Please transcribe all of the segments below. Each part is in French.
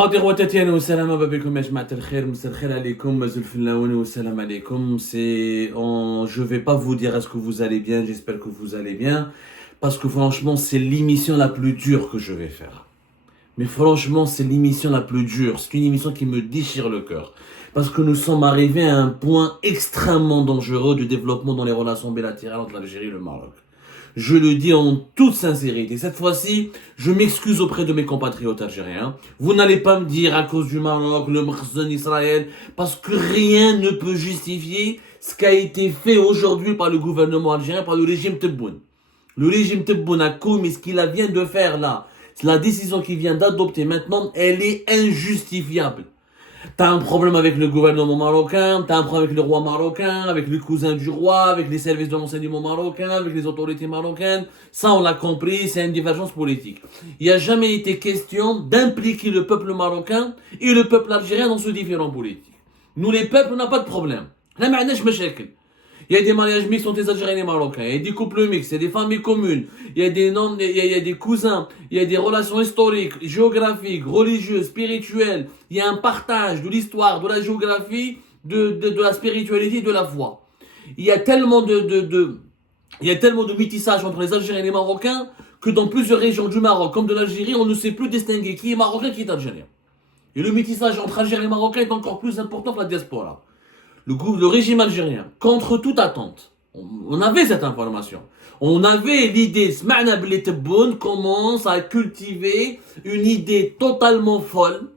خاطر وتتيانا والسلام بكم يا جماعة الخير مساء الخير عليكم مازال فلاوني والسلام عليكم je vais pas vous dire est-ce que vous allez bien, j'espère que vous allez bien parce que franchement c'est l'émission la plus dure que je vais faire. Mais franchement c'est l'émission la plus dure, c'est une émission qui me déchire le cœur parce que nous sommes arrivés à un point extrêmement dangereux de développement dans les relations bilatérales entre l'Algérie et le Maroc. Je le dis en toute sincérité. Cette fois-ci, je m'excuse auprès de mes compatriotes algériens. Vous n'allez pas me dire à cause du Maroc, le Makhzen, Israël, parce que rien ne peut justifier ce qui a été fait aujourd'hui par le gouvernement algérien, par le régime Tebboune. Le régime Tebboune a commis ce qu'il vient de faire là. La décision qu'il vient d'adopter maintenant, elle est injustifiable. T'as un problème avec le gouvernement marocain, t'as un problème avec le roi marocain, avec le cousin du roi, avec les services de renseignement marocains, avec les autorités marocaines. Ça, on l'a compris, c'est une divergence politique. Il n'y a jamais été question d'impliquer le peuple marocain et le peuple algérien dans ce différend politique. Nous, les peuples, on n'a pas de problème. Il y a des mariages mixtes entre les Algériens et les Marocains, il y a des couples mixtes, il y a des familles communes, il y a des noms, il y a des cousins, il y a des relations historiques, géographiques, religieuses, spirituelles, il y a un partage de l'histoire, de la géographie, de la spiritualité et de la foi. Il y a tellement de métissage entre les Algériens et les Marocains que dans plusieurs régions du Maroc comme de l'Algérie, on ne sait plus distinguer qui est Marocain et qui est Algérien. Et le métissage entre Algériens et Marocains est encore plus important que la diaspora. Le régime algérien, contre toute attente, on avait cette information. On avait l'idée, Sma'na Bli Tebboune commence à cultiver une idée totalement folle,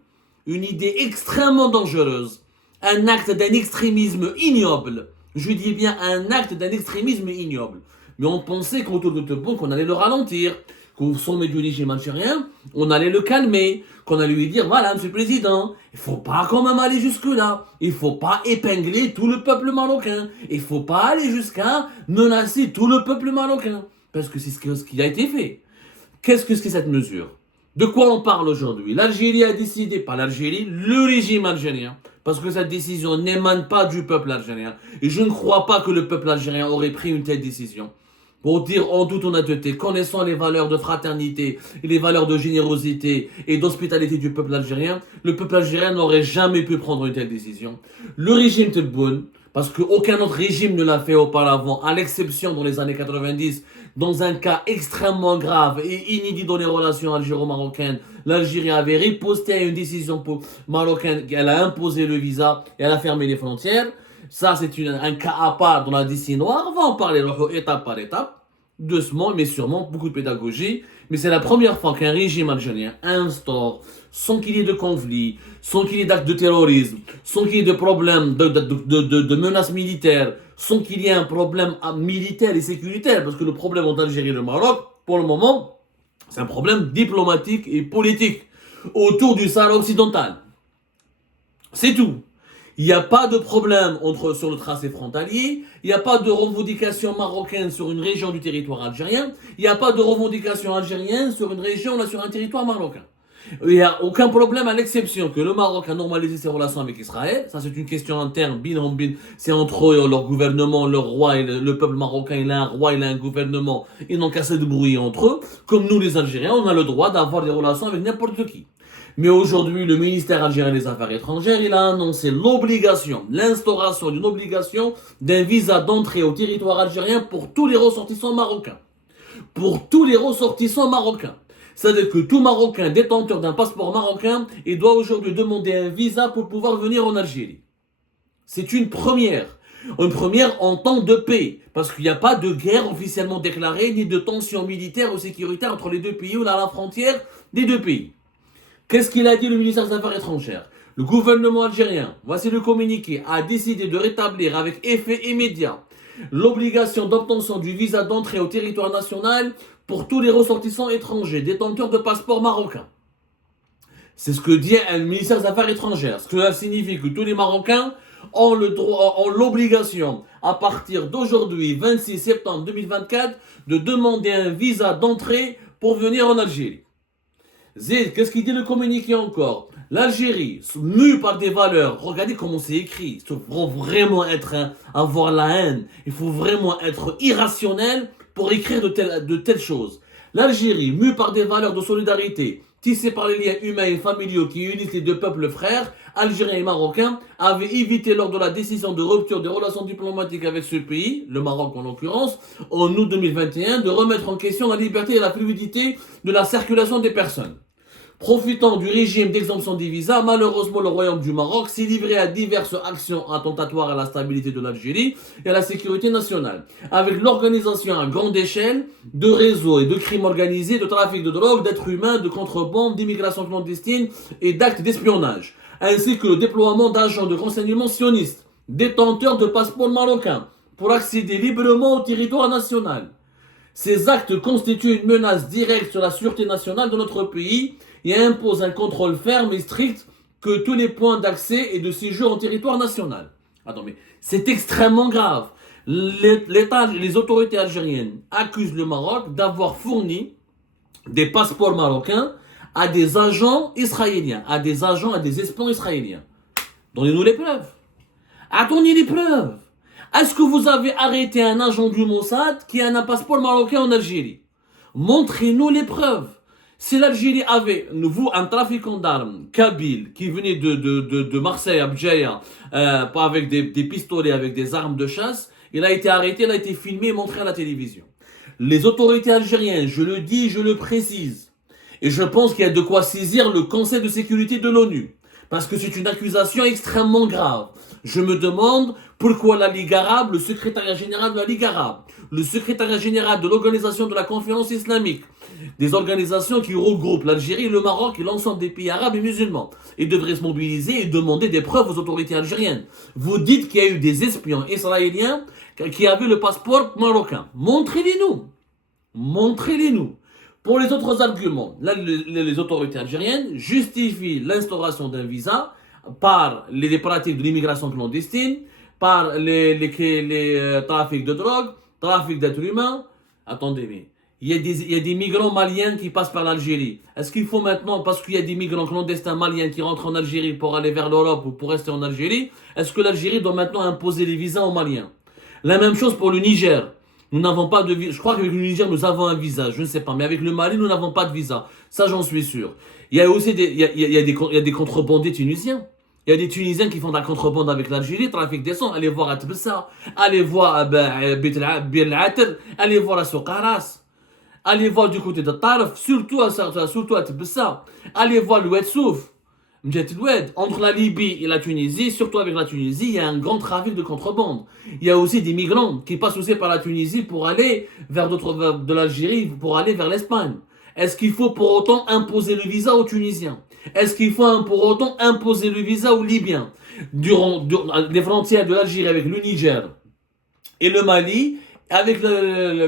une idée extrêmement dangereuse, un acte d'un extrémisme ignoble. Je dis bien un acte d'un extrémisme ignoble. Mais on pensait qu'autour de Tebboune, qu'on allait le ralentir, qu'au sommet du régime algérien, on allait le calmer, qu'on allait lui dire, voilà, monsieur le président, il faut pas quand même aller jusque-là. Il faut pas épingler tout le peuple marocain. Il faut pas aller jusqu'à menacer tout le peuple marocain. Parce que c'est ce qui a été fait. Qu'est-ce que c'est cette mesure? De quoi on parle aujourd'hui? L'Algérie a décidé, pas l'Algérie, le régime algérien. Parce que cette décision n'émane pas du peuple algérien. Et je ne crois pas que le peuple algérien aurait pris une telle décision. Pour dire en toute honnêteté, connaissant les valeurs de fraternité et les valeurs de générosité et d'hospitalité du peuple algérien, le peuple algérien n'aurait jamais pu prendre une telle décision. Le régime Tebboune, parce qu'aucun autre régime ne l'a fait auparavant, à l'exception dans les années 90, dans un cas extrêmement grave et inédit dans les relations algéro-marocaines, l'Algérie avait riposté à une décision marocaine, elle a imposé le visa et elle a fermé les frontières. Ça, c'est un cas à part dans la décennie noire. On va en parler étape par étape, doucement, mais sûrement, beaucoup de pédagogie. Mais c'est la première fois qu'un régime algérien instaure, sans qu'il y ait de conflit, sans qu'il y ait d'actes de terrorisme, sans qu'il y ait de problèmes de menaces militaires, sans qu'il y ait un problème militaire et sécuritaire. Parce que le problème entre l'Algérie et le Maroc, pour le moment, c'est un problème diplomatique et politique autour du Sahara occidental. C'est tout. Il n'y a pas de problème sur le tracé frontalier, il n'y a pas de revendication marocaine sur une région du territoire algérien, il n'y a pas de revendication algérienne sur une région, là, sur un territoire marocain. Il n'y a aucun problème à l'exception que le Maroc a normalisé ses relations avec Israël. Ça, c'est une question interne, c'est entre eux, leur gouvernement, leur roi et le peuple marocain. Il a un roi, il a un gouvernement. Ils n'ont qu'à se débrouiller entre eux. Comme nous, les Algériens, on a le droit d'avoir des relations avec n'importe qui. Mais aujourd'hui, le ministère algérien des Affaires étrangères, il a annoncé l'instauration d'une obligation d'un visa d'entrée au territoire algérien pour tous les ressortissants marocains. Pour tous les ressortissants marocains. C'est-à-dire que tout Marocain détenteur d'un passeport marocain, il doit aujourd'hui demander un visa pour pouvoir venir en Algérie. C'est une première. Une première en temps de paix. Parce qu'il n'y a pas de guerre officiellement déclarée, ni de tension militaire ou sécuritaire entre les deux pays ou à la frontière des deux pays. Qu'est-ce qu'il a dit le ministère des Affaires étrangères? Le gouvernement algérien, voici le communiqué, a décidé de rétablir avec effet immédiat l'obligation d'obtention du visa d'entrée au territoire national pour tous les ressortissants étrangers détenteurs de passeports marocains. C'est ce que dit le ministère des Affaires étrangères. Ce que ça signifie que tous les Marocains ont l'obligation, à partir d'aujourd'hui, 26 septembre 2024, de demander un visa d'entrée pour venir en Algérie. Qu'est-ce qu'il dit le communiqué encore? L'Algérie, mue par des valeurs, regardez comment c'est écrit, il faut vraiment avoir la haine, il faut vraiment être irrationnel pour écrire de telles choses. L'Algérie, mue par des valeurs de solidarité, tissé par les liens humains et familiaux qui unissent les deux peuples frères, algériens et marocains, avait évité lors de la décision de rupture des relations diplomatiques avec ce pays, le Maroc en l'occurrence, en août 2021, de remettre en question la liberté et la fluidité de la circulation des personnes. Profitant du régime d'exemption des visas, malheureusement le Royaume du Maroc s'est livré à diverses actions attentatoires à la stabilité de l'Algérie et à la sécurité nationale, avec l'organisation à grande échelle de réseaux et de crimes organisés, de trafic de drogue, d'êtres humains, de contrebande, d'immigration clandestine et d'actes d'espionnage, ainsi que le déploiement d'agents de renseignement sionistes, détenteurs de passeports marocains, pour accéder librement au territoire national. Ces actes constituent une menace directe sur la sûreté nationale de notre pays et imposent un contrôle ferme et strict que tous les points d'accès et de séjour en territoire national. Attends, mais c'est extrêmement grave. Les autorités algériennes accusent le Maroc d'avoir fourni des passeports marocains à des agents israéliens, à des espions israéliens. Donnez-nous les preuves. Attendez les preuves. Est-ce que vous avez arrêté un agent du Mossad qui a un passeport marocain en Algérie? Montrez-nous les preuves. Si l'Algérie avait, vous, un trafiquant d'armes, Kabyle, qui venait de Marseille à Bdjaïa, avec des pistolets, avec des armes de chasse, il a été arrêté, il a été filmé et montré à la télévision. Les autorités algériennes, je le dis, je le précise, et je pense qu'il y a de quoi saisir le Conseil de sécurité de l'ONU, parce que c'est une accusation extrêmement grave. Je me demande pourquoi la Ligue arabe, le secrétariat général de la Ligue arabe, le secrétariat général de l'Organisation de la Conférence islamique, des organisations qui regroupent l'Algérie, le Maroc et l'ensemble des pays arabes et musulmans, et devraient se mobiliser et demander des preuves aux autorités algériennes. Vous dites qu'il y a eu des espions israéliens qui avaient le passeport marocain. Montrez-les-nous. Montrez-les-nous. Pour les autres arguments, là, les autorités algériennes justifient l'instauration d'un visa par les pratiques de l'immigration clandestine, par les trafics de drogue, trafic d'êtres humains. Attendez, mais il y a des migrants maliens qui passent par l'Algérie. Est-ce qu'il faut maintenant, parce qu'il y a des migrants clandestins maliens qui rentrent en Algérie pour aller vers l'Europe ou pour rester en Algérie, est-ce que l'Algérie doit maintenant imposer les visas aux Maliens? La même chose pour le Niger. Nous n'avons pas de visa. Je crois qu'avec le Niger, nous avons un visa. Je ne sais pas. Mais avec le Mali, nous n'avons pas de visa. Ça, j'en suis sûr. Il y a aussi il y a des contrebandiers tunisiens. Il y a des Tunisiens qui font de la contrebande avec l'Algérie, trafic des sons. Allez voir à Tbessa. Allez voir à Bir al-Ater. Allez voir à Soukaras. Allez voir du côté de Tarf. Surtout à Tbessa. Allez voir le Ouedsouf. Entre la Libye et la Tunisie, surtout avec la Tunisie, il y a un grand trafic de contrebande. Il y a aussi des migrants qui passent aussi par la Tunisie pour aller vers de l'Algérie, pour aller vers l'Espagne. Est-ce qu'il faut pour autant imposer le visa aux Tunisiens? Est-ce qu'il faut pour autant imposer le visa aux Libyens? Durant les frontières de l'Algérie avec le Niger et le Mali,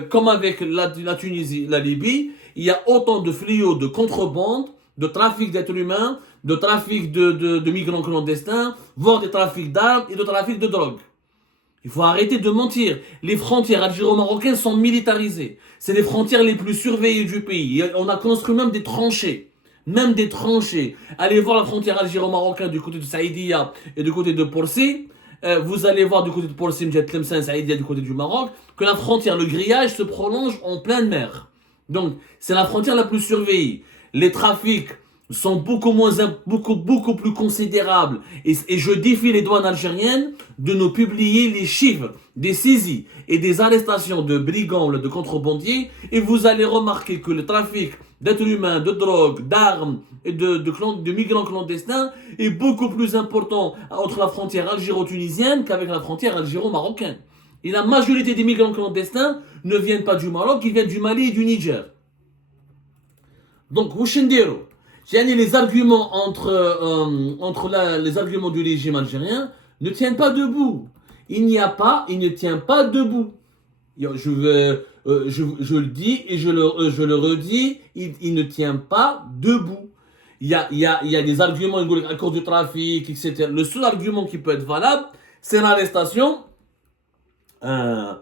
comme avec la Tunisie, la Libye, il y a autant de fléaux de contrebande, de trafic d'êtres humains, de trafic de migrants clandestins, voire des trafics d'armes et de trafic de drogue. Il faut arrêter de mentir. Les frontières algéro-marocaines sont militarisées. C'est les frontières les plus surveillées du pays. On a construit même des tranchées. Même des tranchées. Allez voir la frontière algéro-marocaine du côté de Saïdia et du côté de Porsi. Vous allez voir du côté de Porsi, Mjetlemsen, Saïdia du côté du Maroc, que la frontière, le grillage se prolonge en pleine mer. Donc, c'est la frontière la plus surveillée. Les trafics sont beaucoup plus considérables. Et je défie les douanes algériennes de nous publier les chiffres des saisies et des arrestations de brigands, de contrebandiers. Et vous allez remarquer que le trafic d'êtres humains, de drogue, d'armes et de migrants clandestins est beaucoup plus important entre la frontière algéro-tunisienne qu'avec la frontière algéro-marocaine. Et la majorité des migrants clandestins ne viennent pas du Maroc, ils viennent du Mali et du Niger. Donc, Wushendero, les arguments les arguments du régime algérien ne tiennent pas debout. Il ne tient pas debout. Je le dis et je le redis, il ne tient pas debout. Il y a des arguments à cause du trafic, etc. Le seul argument qui peut être valable, c'est l'arrestation. Comment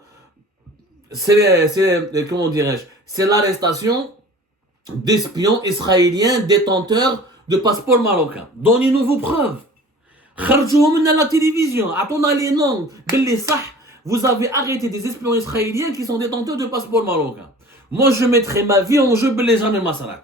dirais-je? C'est l'arrestation d'espions israéliens détenteurs de passeports marocains. Donnez-nous vos preuves. Kharjouhum à la télévision. Attendez les noms. Vous avez arrêté des espions israéliens qui sont détenteurs de passeports marocains. Moi, je mettrai ma vie en jeu, jamais Masarat.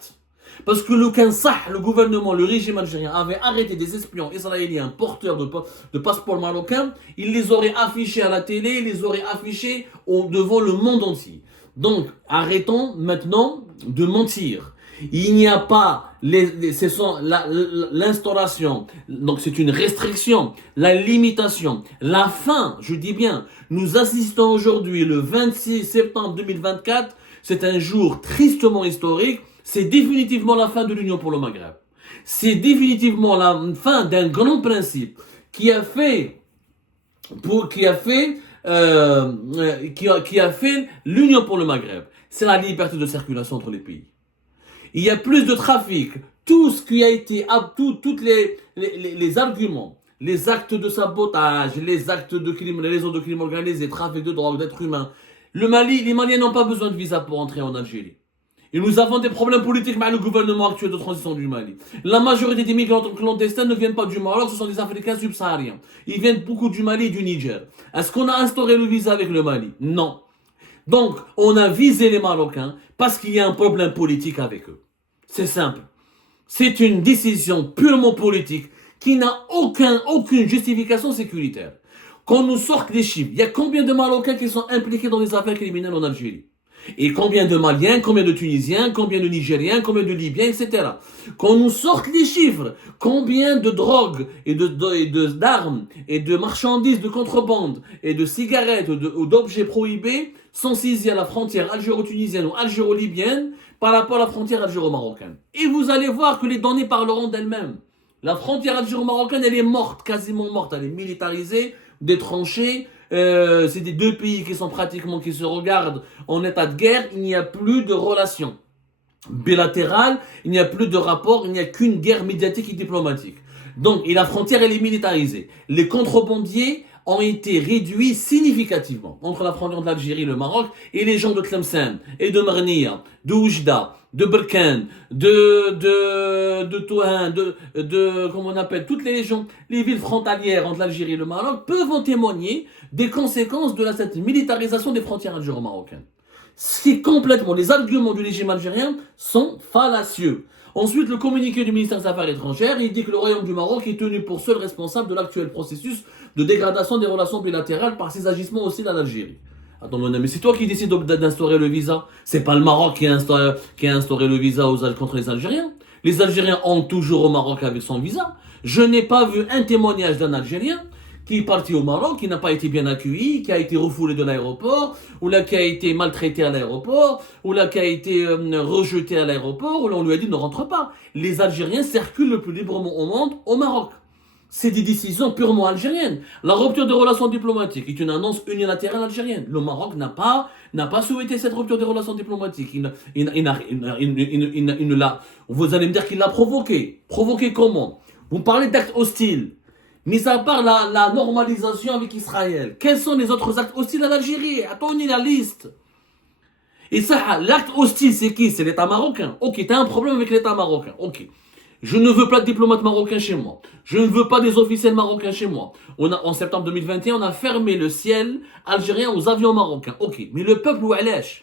Parce que le gouvernement, le régime algérien avait arrêté des espions israéliens porteurs de passeports marocains, il les aurait affichés à la télé, il les aurait affichés devant le monde entier. Donc, arrêtons maintenant de mentir. Il n'y a pas l'instauration, donc c'est une restriction, la limitation, la fin, je dis bien, nous assistons aujourd'hui le 26 septembre 2024, c'est un jour tristement historique, c'est définitivement la fin de l'Union pour le Maghreb. C'est définitivement la fin d'un grand principe qui a fait l'Union pour le Maghreb. C'est la liberté de circulation entre les pays. Il y a plus de trafic. Tout ce qui a été, toutes les arguments, les actes de sabotage, les actes de crime, les réseaux de crime organisé, trafic de drogue, d'êtres humains. Les Maliens n'ont pas besoin de visa pour entrer en Algérie. Et nous avons des problèmes politiques avec le gouvernement actuel de transition du Mali. La majorité des migrants clandestins ne viennent pas du Maroc, ce sont des Africains subsahariens. Ils viennent beaucoup du Mali et du Niger. Est-ce qu'on a instauré le visa avec le Mali? Non. Donc, on a visé les Marocains parce qu'il y a un problème politique avec eux. C'est simple. C'est une décision purement politique qui n'a aucune justification sécuritaire. Qu'on nous sorte les chiffres, il y a combien de Marocains qui sont impliqués dans des affaires criminelles en Algérie? Et combien de Maliens, combien de Tunisiens, combien de Nigériens, combien de Libyens, etc. Qu'on nous sorte les chiffres, combien de drogues et d'armes et de marchandises de contrebande et de cigarettes ou d'objets prohibés sont saisis à la frontière algéro-tunisienne ou algéro-libyenne par rapport à la frontière algéro-marocaine. Et vous allez voir que les données parleront d'elles-mêmes. La frontière algéro-marocaine, elle est morte, quasiment morte, elle est militarisée, des tranchées. C'est des deux pays qui se regardent en état de guerre. Il n'y a plus de relations bilatérales, il n'y a plus de rapport, il n'y a qu'une guerre médiatique et diplomatique. Donc, et la frontière, elle est militarisée. Les contrebandiers ont été réduits significativement entre la frontière de l'Algérie et le Maroc et les gens de Tlemcen et de Marnia, de Oujda, de Berkane, de Touhan, comment on appelle, toutes les régions, les villes frontalières entre l'Algérie et le Maroc peuvent en témoigner des conséquences de cette militarisation des frontières algéro-marocaines. Ce qui est complètement, les arguments du régime algérien sont fallacieux. Ensuite, le communiqué du ministère des Affaires étrangères, il dit que le Royaume du Maroc est tenu pour seul responsable de l'actuel processus de dégradation des relations bilatérales par ses agissements aussi dans l'Algérie. Attends, mon ami, c'est toi qui décides d'instaurer le visa. C'est pas le Maroc qui a instauré le visa contre les Algériens. Les Algériens ont toujours au Maroc avec son visa. Je n'ai pas vu un témoignage d'un Algérien qui est parti au Maroc, qui n'a pas été bien accueilli, qui a été refoulé de l'aéroport, ou là qui a été maltraité à l'aéroport, ou là qui a été rejeté à l'aéroport, ou là on lui a dit ne rentre pas. Les Algériens circulent le plus librement au monde au Maroc. C'est des décisions purement algériennes. La rupture des relations diplomatiques est une annonce unilatérale algérienne. Le Maroc n'a pas souhaité cette rupture des relations diplomatiques. Vous allez me dire qu'il l'a provoqué. Provoqué comment? Vous parlez d'actes hostiles. Mis à part la normalisation avec Israël, quels sont les autres actes hostiles à l'Algérie? Attendez la liste. Et ça, l'acte hostile, c'est qui? C'est l'État marocain. Ok, t'as un problème avec l'État marocain. Ok. Je ne veux pas de diplomates marocains chez moi. Je ne veux pas des officiels marocains chez moi. En septembre 2021, on a fermé le ciel algérien aux avions marocains. Ok, mais le peuple où est-ce?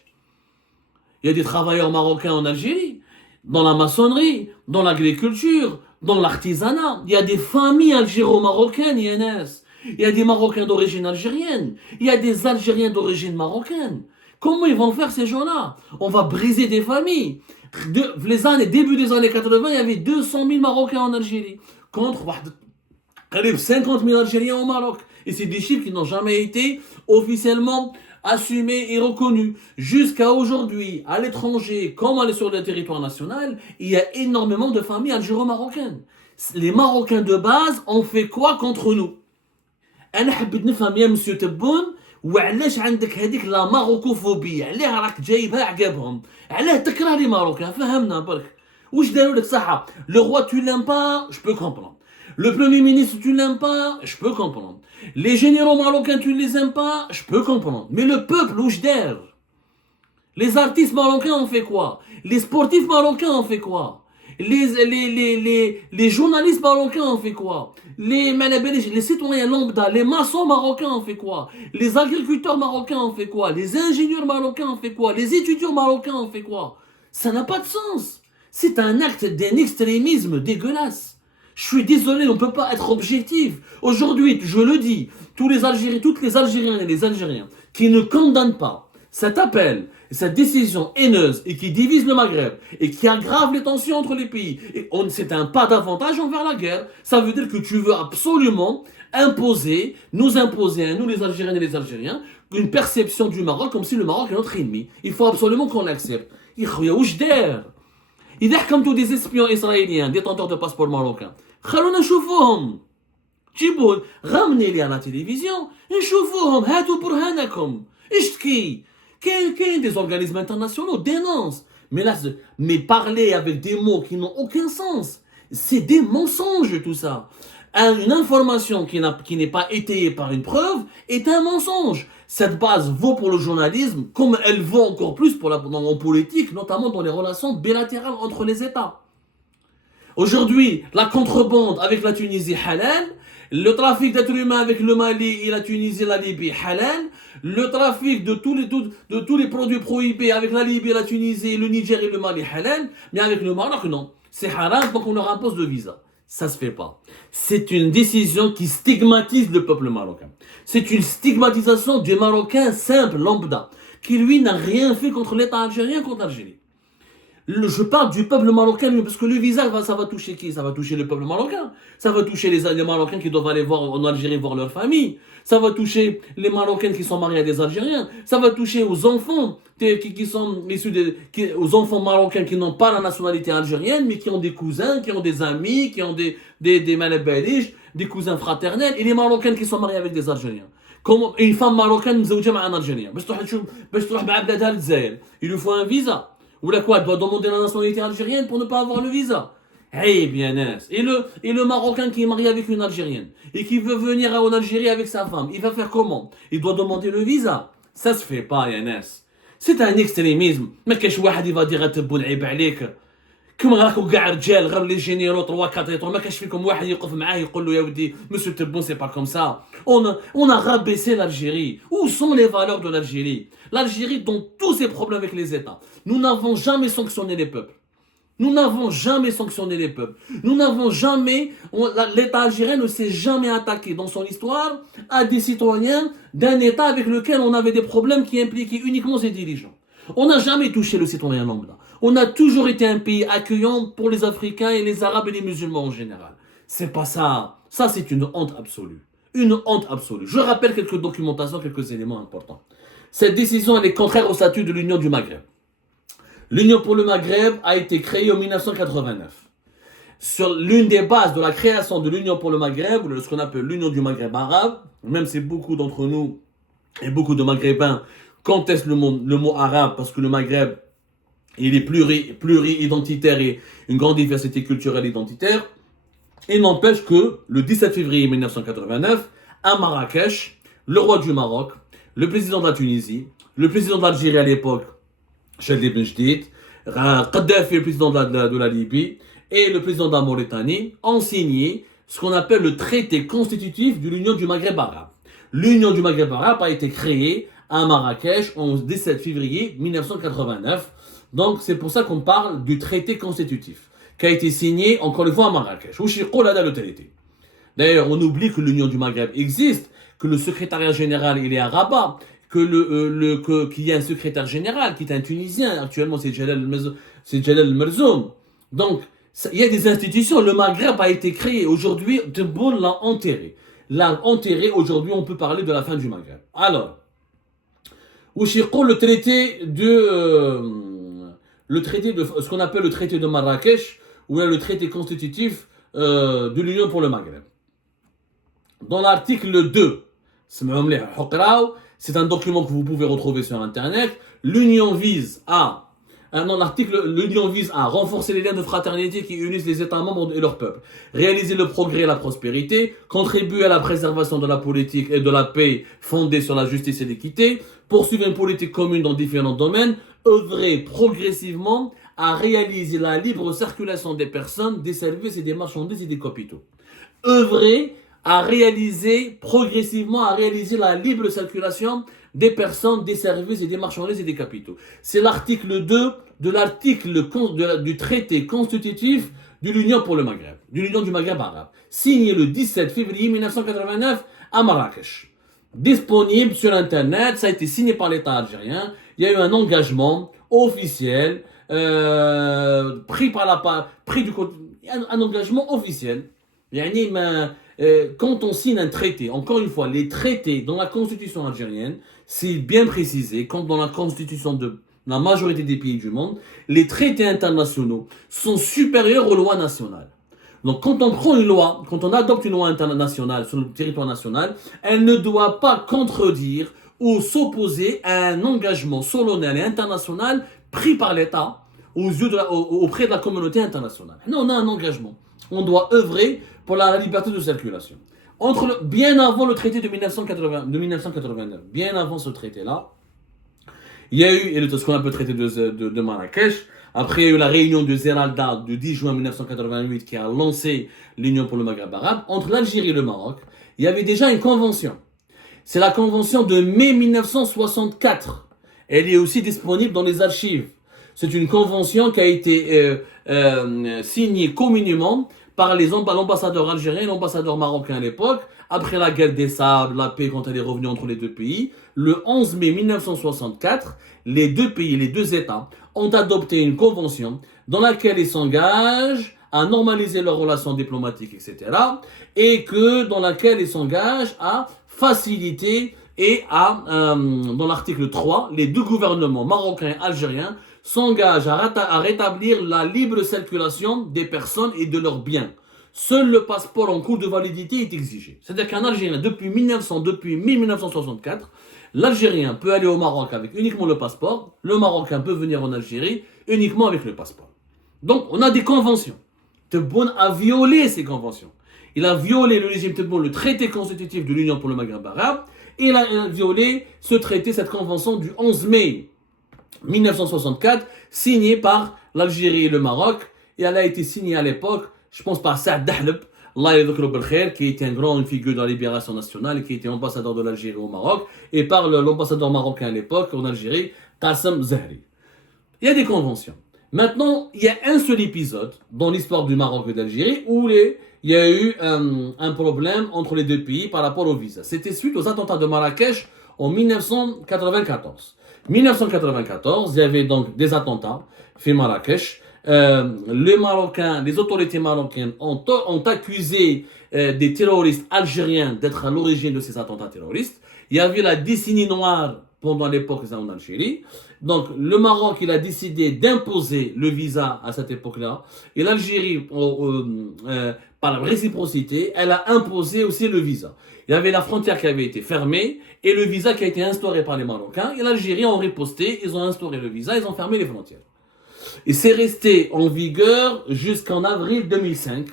Il y a des travailleurs marocains en Algérie, dans la maçonnerie, dans l'agriculture, dans l'artisanat. Il y a des familles algéro-marocaines, INS. Il y a des Marocains d'origine algérienne. Il y a des Algériens d'origine marocaine. Comment ils vont faire ces gens-là? On va briser des familles. Début des années 80, il y avait 200 000 Marocains en Algérie. Contre 50 000 Algériens au Maroc. Et c'est des chiffres qui n'ont jamais été officiellement assumés et reconnus. Jusqu'à aujourd'hui, à l'étranger, comme sur le territoire national, il y a énormément de familles algéro-marocaines. Les Marocains de base ont fait quoi contre nous? أنا حبيت نفهم يا مسيو تبون وعلاش عندك هذيك لا ماروكوفوبيا؟ علاه راك جايبها عقابهم؟ علاه تكره لي ماروكان؟ فهمنا برك. واش داروا لك صحه؟ Le roi tu l'aimes pas, je peux comprendre. Le premier ministre tu l'aimes pas, je peux comprendre. Les généraux marocains tu les aimes pas, je peux comprendre. Mais le peuple واش دار؟ Les artistes marocains ont fait quoi? Les sportifs marocains ont fait quoi? Les journalistes marocains ont fait quoi? Les citoyens lambda, les maçons marocains ont fait quoi? Les agriculteurs marocains ont fait quoi? Les ingénieurs marocains ont fait quoi? Les étudiants marocains ont fait quoi? Ça n'a pas de sens. C'est un acte d'un extrémisme dégueulasse. Je suis désolé, on ne peut pas être objectif. Aujourd'hui, je le dis, toutes les Algériennes et les Algériens qui ne condamnent pas cet appel, cette décision haineuse et qui divise le Maghreb et qui aggrave les tensions entre les pays, c'est un pas davantage envers la guerre. Ça veut dire que tu veux absolument nous imposer, nous les Algériennes et les Algériens, une perception du Maroc comme si le Maroc est notre ennemi. Il faut absolument qu'on l'accepte. إذا حكمتوا des espions israéliens, détenteurs de passeports marocains, خلونا نشوفوهم. جيبوا غامني لي على تلفزيون نشوفوهم هاتوا برهانكم اشتكي كاين des organismes internationaux dénoncent mais parler avec des mots qui n'ont aucun sens, c'est des mensonges tout ça. Une information qui n'est pas étayée par une preuve est un mensonge. Cette base vaut pour le journalisme comme elle vaut encore plus en politique, notamment dans les relations bilatérales entre les États. Aujourd'hui, la contrebande avec la Tunisie halal, le trafic d'êtres humains avec le Mali et la Tunisie et la Libye halal, le trafic de tous les produits prohibés avec la Libye, la Tunisie, le Niger et le Mali halal, mais avec le Maroc non. C'est haram donc on leur impose le visa. Ça se fait pas. C'est une décision qui stigmatise le peuple marocain. C'est une stigmatisation du Marocain simple, lambda, qui lui n'a rien fait contre l'État algérien, contre l'Algérie. Je parle du peuple marocain, parce que le visa, ça va toucher qui? Ça va toucher le peuple marocain. Ça va toucher les Marocains qui doivent aller voir en Algérie voir leur famille. Ça va toucher les Marocains qui sont mariés à des Algériens. Ça va toucher aux enfants qui sont issus aux enfants marocains qui n'ont pas la nationalité algérienne, mais qui ont des cousins, qui ont des amis, qui ont des malabaliches, des cousins fraternels, et les Marocains qui sont mariés avec des Algériens. Comme une femme marocaine مزوجة مع un Algérien. باش تروح مع بلادها للجزائر. Il lui faut un visa. Ou la quoi, elle doit demander la nationalité algérienne pour ne pas avoir le visa. Eh bien, et le Marocain qui est marié avec une Algérienne et qui veut venir en Algérie avec sa femme, il va faire comment? Il doit demander le visa. Ça se fait pas, Yanes. C'est un extrémisme. Mais qu'est-ce que il va dire à te boul'ib عليك? كم راكو كاع رجال غير لي جينيرو 3 4 يطول ما كاش فيكم واحد يوقف معاه يقول له يا ودي monsieur Tebboune c'est pas comme ça. On a rabaissé l'Algérie. Où sont les valeurs de l'Algérie? L'Algérie dans tous ses problèmes avec les États. Nous n'avons jamais sanctionné les peuples. Nous n'avons jamais sanctionné les peuples. Nous n'avons jamais l'État algérien ne s'est jamais attaqué dans son histoire à des citoyens d'un État avec lequel on avait des problèmes qui impliquaient uniquement ses dirigeants. On n'a jamais touché le citoyen lambda. On a toujours été un pays accueillant pour les Africains et les Arabes et les musulmans en général. C'est pas ça. Ça, c'est une honte absolue. Une honte absolue. Je rappelle quelques documentations, quelques éléments importants. Cette décision, elle est contraire au statut de l'Union du Maghreb. L'Union pour le Maghreb a été créée en 1989. Sur l'une des bases de la création de l'Union pour le Maghreb, ou ce qu'on appelle l'Union du Maghreb arabe, même si beaucoup d'entre nous et beaucoup de Maghrébins contestent le mot arabe parce que le Maghreb, il est pluri-identitaire et une grande diversité culturelle identitaire. Il n'empêche que le 17 février 1989, à Marrakech, le roi du Maroc, le président de la Tunisie, le président de l'Algérie à l'époque, Chadli Ben Jdid, Kadhafi, le président de la Libye, et le président de la Mauritanie ont signé ce qu'on appelle le traité constitutif de l'Union du Maghreb arabe. L'Union du Maghreb arabe a été créée à Marrakech en 17 février 1989. Donc c'est pour ça qu'on parle du traité constitutif qui a été signé encore une fois à Marrakech. D'ailleurs, on oublie que l'Union du Maghreb existe, que le secrétariat général il est à Rabat, qu'il y a un secrétaire général qui est un Tunisien, actuellement c'est Jalal El-Merzoum. Donc il y a des institutions, le Maghreb a été créé, aujourd'hui Tebboune l'a enterré. Aujourd'hui on peut parler de la fin du Maghreb. Alors, le traité de ce qu'on appelle le traité de Marrakech ou le traité constitutif de l'Union pour le Maghreb. Dans l'article 2, c'est un document que vous pouvez retrouver sur internet. L'Union vise à renforcer les liens de fraternité qui unissent les États membres et leurs peuples, réaliser le progrès et la prospérité, contribuer à la préservation de la politique et de la paix fondée sur la justice et l'équité, poursuivre une politique commune dans différents domaines, œuvrer progressivement à réaliser la libre circulation des personnes, des services et des marchandises et des capitaux. Œuvrer progressivement à réaliser la libre circulation des personnes, des services et des marchandises et des capitaux. C'est l'article 2 du traité constitutif de l'Union pour le Maghreb, de l'Union du Maghreb arabe, signé le 17 février 1989 à Marrakech. Disponible sur Internet, ça a été signé par l'État algérien. Il y a eu un engagement officiel, un engagement officiel. Quand on signe un traité, encore une fois, les traités dans la constitution algérienne, c'est bien précisé, comme dans la constitution de la majorité des pays du monde, les traités internationaux sont supérieurs aux lois nationales. Donc quand on prend une loi, quand on adopte une loi internationale sur le territoire national, elle ne doit pas contredire ou s'opposer à un engagement solennel et international pris par l'État auprès de la communauté internationale. Nous, on a un engagement. On doit œuvrer pour la liberté de circulation. Bien avant le traité de 1989, bien avant ce traité-là, il y a eu ce qu'on appelle le traité de Marrakech. Après, il y a eu la réunion de Zeralda du 10 juin 1988 qui a lancé l'Union pour le Maghreb arabe. Entre l'Algérie et le Maroc, il y avait déjà une convention. C'est la convention de mai 1964. Elle est aussi disponible dans les archives. C'est une convention qui a été signée communément par l'ambassadeur algérien et l'ambassadeur marocain à l'époque, après la guerre des sables, la paix quand elle est revenue entre les deux pays. Le 11 mai 1964, les deux pays, les deux États, ont adopté une convention dans laquelle ils s'engagent à normaliser leurs relations diplomatiques, etc. Et dans laquelle ils s'engagent à faciliter et dans l'article 3, les deux gouvernements marocains et algériens s'engagent à rétablir la libre circulation des personnes et de leurs biens. Seul le passeport en cours de validité est exigé. C'est-à-dire qu'un Algérien, depuis 1964, l'Algérien peut aller au Maroc avec uniquement le passeport, le Marocain peut venir en Algérie uniquement avec le passeport. Donc, on a des conventions. Tebboune a violé ces conventions. Il a violé le régime Tebboune, le traité constitutif de l'Union pour le Maghreb arabe, et il a violé ce traité, cette convention du 11 mai 1964, signée par l'Algérie et le Maroc, et elle a été signée à l'époque, je pense par Saad Dahleb, qui était une figure de la libération nationale et qui était ambassadeur de l'Algérie au Maroc, et par l'ambassadeur marocain à l'époque en Algérie, Qassem Zahri. Il y a des conventions. Maintenant, il y a un seul épisode dans l'histoire du Maroc et d'Algérie où il y a eu un problème entre les deux pays par rapport au visa. C'était suite aux attentats de Marrakech en 1994. 1994, il y avait donc des attentats fait Marrakech. Les autorités marocaines ont accusé des terroristes algériens d'être à l'origine de ces attentats terroristes. Il y avait la décennie noire pendant l'époque en Algérie. Donc le Maroc, il a décidé d'imposer le visa à cette époque-là. Et l'Algérie, par réciprocité, elle a imposé aussi le visa. Il y avait la frontière qui avait été fermée et le visa qui a été instauré par les Marocains. Et l'Algérie ont riposté, ils ont instauré le visa, ils ont fermé les frontières. Et c'est resté en vigueur jusqu'en avril 2005,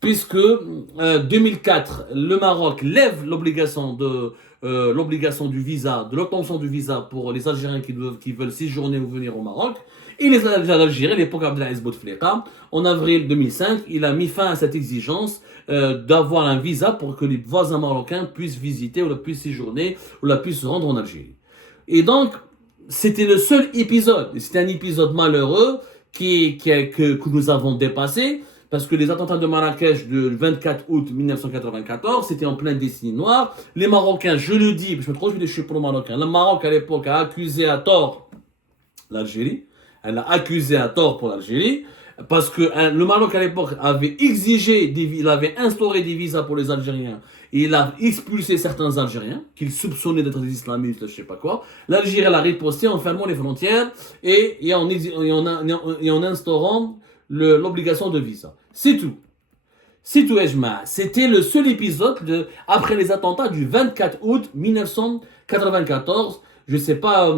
puisque 2004, le Maroc lève l'obligation du visa, de l'obtention du visa pour les Algériens qui veulent séjourner ou venir au Maroc. Et les Algériens, l'époque Abdelaziz Bouteflika, en avril 2005, il a mis fin à cette exigence d'avoir un visa pour que les voisins marocains puissent visiter ou puissent séjourner ou puissent se rendre en Algérie. Et donc, c'était le seul épisode. C'était un épisode malheureux que nous avons dépassé, parce que les attentats de Marrakech du 24 août 1994, c'était en pleine décennie noire. Les Marocains, je le dis, je me trouve que je suis pour le Marocain. Le Maroc, à l'époque, a accusé à tort l'Algérie. Elle a accusé à tort pour l'Algérie, parce que le Maroc, à l'époque, avait il avait instauré des visas pour les Algériens, et il a expulsé certains Algériens, qu'il soupçonnait d'être des islamistes, je sais pas quoi. L'Algérie, elle a riposté en fermant les frontières, et en instaurant l'obligation de visa. C'est tout. C'est tout, Ejma. C'était le seul épisode après les attentats du 24 août 1994. Je sais pas...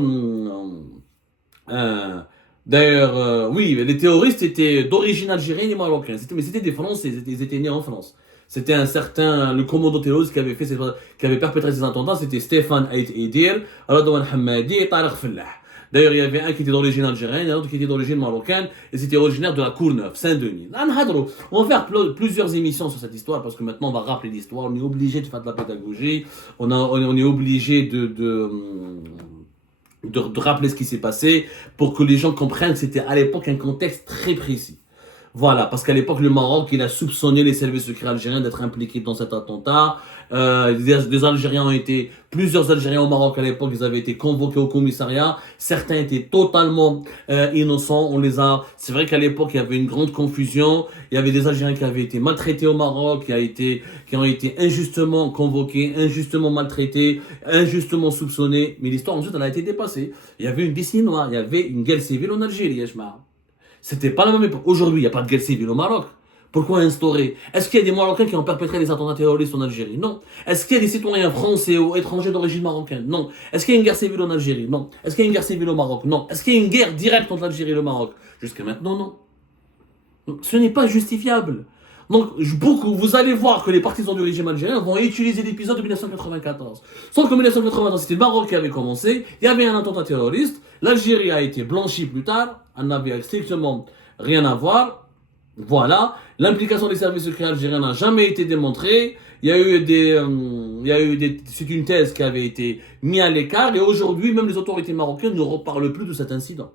D'ailleurs, oui, les terroristes étaient d'origine algérienne et marocaine. Mais c'était des Français, ils étaient nés en France. C'était le commando terroriste qui avait perpétré ces attentats, c'était Stéphane Aït Edir, Radouane Hammadi et Tariq Fellah. D'ailleurs, il y avait un qui était d'origine algérienne et un autre qui était d'origine marocaine, et c'était originaire de la Courneuve, Saint-Denis. On va faire plusieurs émissions sur cette histoire, parce que maintenant on va rappeler l'histoire, on est obligé de faire de la pédagogie, on est obligé de rappeler ce qui s'est passé, pour que les gens comprennent que c'était à l'époque un contexte très précis. Voilà, parce qu'à l'époque, le Maroc, il a soupçonné les services secrets algériens d'être impliqués dans cet attentat. Plusieurs Algériens au Maroc à l'époque, ils avaient été convoqués au commissariat. Certains étaient totalement innocents. C'est vrai qu'à l'époque, il y avait une grande confusion. Il y avait des Algériens qui avaient été maltraités au Maroc, qui ont été injustement convoqués, injustement maltraités, injustement soupçonnés. Mais l'histoire ensuite, elle a été dépassée. Il y avait une décennie noire, il y avait une guerre civile en Algérie, Yashma. C'était pas la même époque. Aujourd'hui, il n'y a pas de guerre civile au Maroc. Pourquoi instaurer? Est-ce qu'il y a des Marocains qui ont perpétré des attentats terroristes en Algérie? Non. Est-ce qu'il y a des citoyens français ou étrangers d'origine marocaine? Non. Est-ce qu'il y a une guerre civile en Algérie? Non. Est-ce qu'il y a une guerre civile au Maroc? Non. Est-ce qu'il y a une guerre directe entre l'Algérie et le Maroc? Jusqu'à maintenant, non. Donc, ce n'est pas justifiable. Donc, vous allez voir que les partisans du régime algérien vont utiliser l'épisode de 1994. Sauf qu'en 1994, c'était le Maroc qui avait commencé, il y avait un attentat terroriste, l'Algérie a été blanchie plus tard, elle n'avait strictement rien à voir. Voilà, l'implication des services secrets algériens n'a jamais été démontrée. C'est une thèse qui avait été mise à l'écart, et aujourd'hui, même les autorités marocaines ne reparlent plus de cet incident.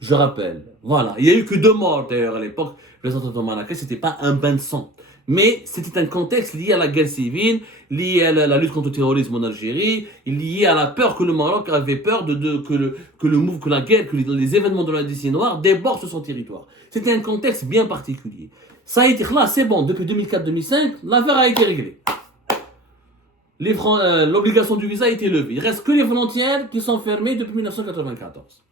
Je rappelle, voilà, il n'y a eu que 2 morts d'ailleurs à l'époque, les attentats de Marrakech, c'était pas un bain de sang. Mais c'était un contexte lié à la guerre civile, lié à la lutte contre le terrorisme en Algérie, lié à la peur que le Maroc avait peur que les événements de la décennie noire débordent sur son territoire. C'était un contexte bien particulier. Ça a été là, c'est bon, depuis 2004-2005, l'affaire a été réglée. L'obligation du visa a été levée. Il reste que les frontières qui sont fermées depuis 1994.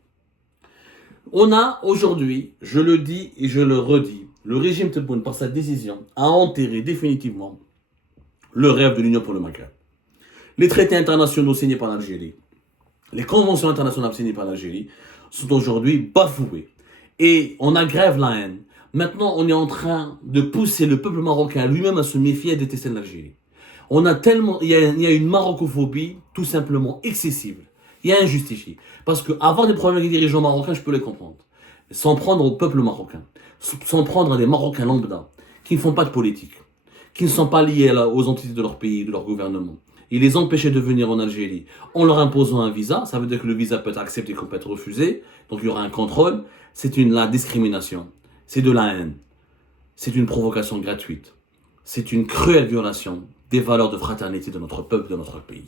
On a aujourd'hui, je le dis et je le redis, le régime Tebboune, par sa décision, a enterré définitivement le rêve de l'Union pour le Maghreb. Les traités internationaux signés par l'Algérie, les conventions internationales signées par l'Algérie sont aujourd'hui bafouées. Et on aggrave la haine. Maintenant, on est en train de pousser le peuple marocain lui-même à se méfier et détester l'Algérie. Il y a une marocophobie tout simplement excessive. Il y a injustifié. Parce qu'avoir des problèmes avec les dirigeants marocains, je peux les comprendre. S'en prendre au peuple marocain, s'en prendre à des Marocains lambda, qui ne font pas de politique, qui ne sont pas liés aux entités de leur pays, de leur gouvernement, et les empêcher de venir en Algérie en leur imposant un visa, ça veut dire que le visa peut être accepté comme peut être refusé, donc il y aura un contrôle, la discrimination, c'est de la haine, c'est une provocation gratuite, c'est une cruelle violation des valeurs de fraternité de notre peuple, de notre pays.